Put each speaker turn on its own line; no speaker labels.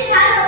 किती छान